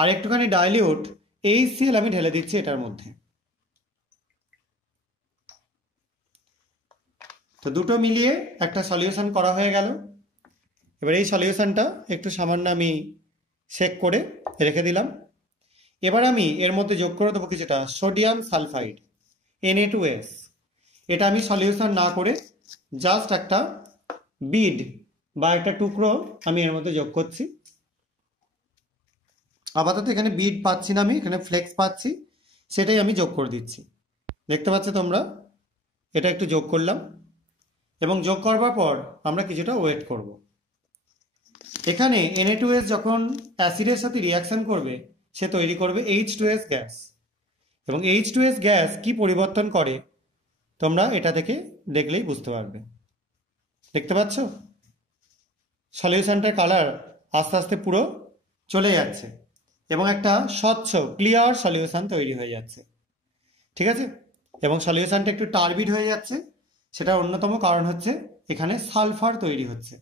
আর একটুখানি dilute HCl আমি ঢেলে দিচ্ছি এটার মধ্যে। তো দুটো মিলিয়ে একটা সলিউশন করা হয়ে গেল। এবার এই সলিউশনটা একটু সামান্য আমি সেক করে রেখে দিলাম। এবার আমি এর মধ্যে যোগ করে দেবো কিছুটা সোডিয়াম সালফাইড Na2S। এটা আমি সলিউশন না করে জাস্ট একটা বিড বা একটা টুকরো আমি এর মধ্যে যোগ করছি। আপাতত এখানে বিড পাচ্ছি না, আমি এখানে ফ্লেক্স পাচ্ছি, সেটাই আমি যোগ করে দিচ্ছি। দেখতে পাচ্ছ তোমরা, এটা একটু যোগ করলাম এবং যোগ করবার পর আমরা কিছুটা ওয়েট করব। এখানে Na2S যখন অ্যাসিডের সাথে রিয়াকশন করবে সে তৈরি করবে H2S গ্যাস, এবং H2S গ্যাস কি পরিবর্তন করে তোমরা এটা থেকে দেখলেই বুঝতে পারবে। দেখতে পাচ্ছ সলিউশনটার কালার আস্তে আস্তে পুরো চলে যাচ্ছে এবং একটা স্বচ্ছ ক্লিয়ার সলিউশন তৈরি হয়ে যাচ্ছে। ঠিক আছে, এবং সলিউশনটা একটু টার্বিড হয়ে যাচ্ছে, সেটার অন্যতম কারণ হচ্ছে এখানে সালফার তৈরি হচ্ছে।